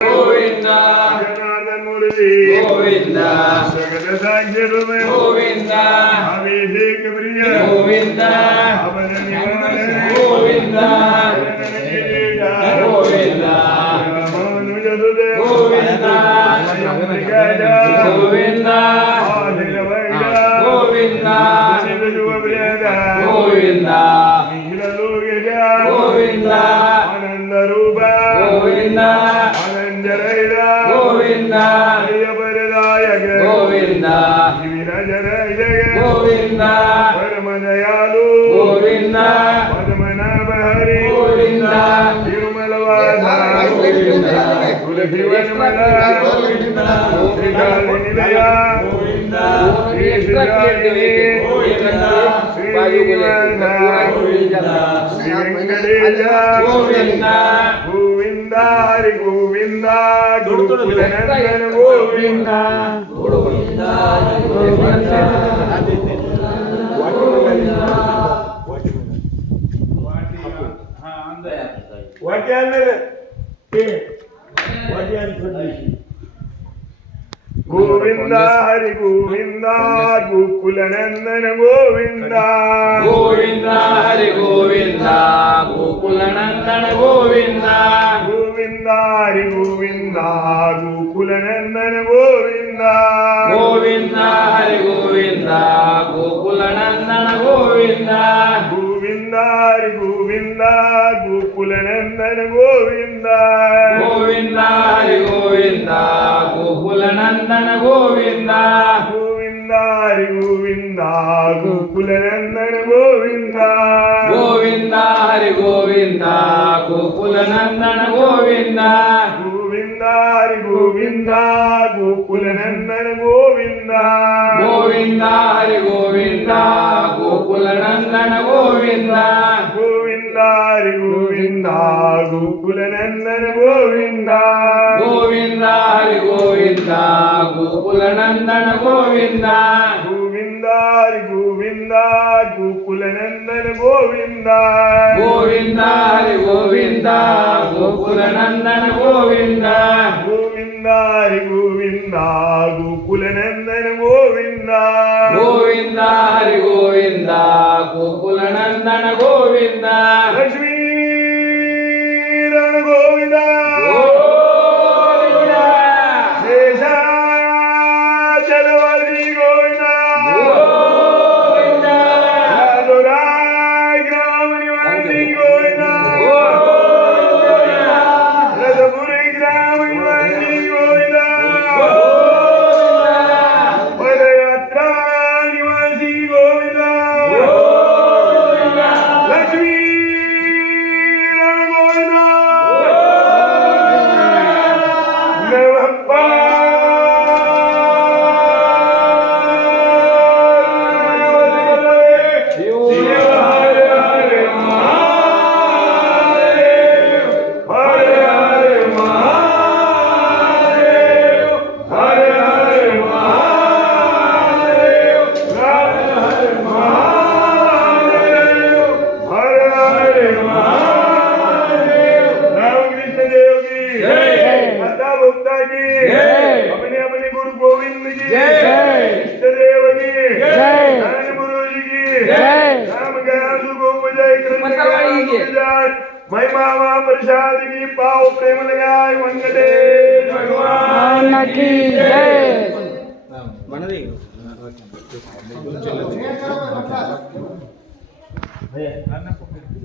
गोविंदा जनार्दन मुरली गोविंदा जगत साक्षर गोविंदा अभिषेक प्रिय गोविंदा अमर निवारण गोविंदा गोविंदा मनुज सुदेव गोविंदा गोविंदा गोविंदा गोविंदा गोविंदा आनंद रूप गोविंदा आनंद रहिता गोविंदा प्रियपरदायक गोविंदा विरज रहित गोविंदा परम दयालु गोविंदा पद्मनाभ हरि गोविंदा तिरुमल वासा कुलजीवन मला श्रीकाली निलया श्री श्रीरागिनी श्री वेंकटेश गोविंदा गोविंदा हरि गोविंदा गुरुकुलनंदन गोविंदा गोविंदा हरि गोविंदा गोकुलनंदन गोविंदा गोविंदा हरि गोविंदा गोकुलनंदन गोविंदा गोविंदा हरि गोविंदा गोकुलनंदन गोविंदा गोविंदा हरि गोविंदा गोकुलनंदन गोविंदा गोविंदा हरि गोविंदा गोकुलनंदन गोविंदा गोविंदा हरि गोविंदा गोकुलनंदन गोविंदा गोविंदा हरि गोविंदा गोकुलनंदन गोविंदा गोविंदा हरि गोविंदा गोकुलनंदन गोविंदा गोविंदा हरि गोविंदा गोकुलनंदन गोविंदा गोविंदा हरि गोविंदा गोकुलनंदन गोविंदा गोविंदा हरि गोविंदा गोकुलनंदन गोविंदा गोविंदा हरि गोविंदा गोकुलनंदन गोविंदा गोविंदा हरि गोविंदा गोकुलनंदन गोविंदा गोविंदा हरि गोविंदा गोकुलनंदन गोविंदा गोविंदा हरि गोविंदा गोकुलनंदन गोविंदा गोविंदा हरि गोविंदा गोकुलनंदन गोविंदा लक्ष्मी रण गोविंदा गोविंदा शेषाचलवासी गोविंदा गोविंदा राधुराय ग्राम निवासी गोविंदा रसपुरी ग्राम निवासी गोविंदा पदयात्रा निवासी गोविंदा लक्ष्मी गोविंदा अपने अपने गुरु गोविंद की इष्ट देव की नारायण गुरु जी की राम गया सुगो जय कृष्ण महिमा प्रसाद की पाओ प्रेम लगाए वेंकटेश भगवान की जय।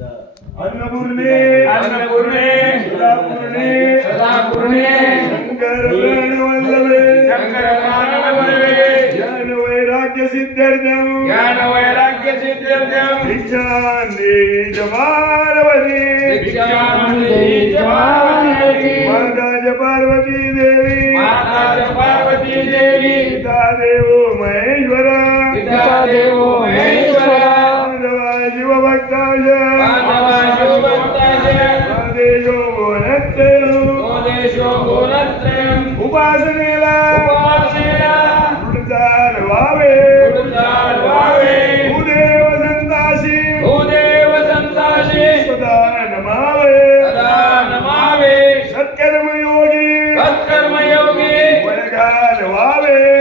अन्नपूर्णे अन्नपूर्णे सदापूर्णे सदापूर्णे शंकर वल्लभे शंकर वल्लभे ज्ञान वैराग्य सिद्ध्यर्थम ज्ञान वैराग्य सिद्ध्यर्थम भिक्षान्ते जमानवती भिक्षान्ते जमानवती माता च पार्वती देवी माता च पार्वती देवी पिता देवो महेश्वर पिता देवो महेश्वर माधवा शिवभक्ताय माधवा शिवभक्ताय आदेशो गोनत्येषु गोदेशो गोरत्रयम् उपासनेला उपासेना वृत्तान भावे गुरुदार भावे भूदेव संतासी भूदेव संताशे सदा नमावे सदा नमावे सत्कर्म योगी व्हावे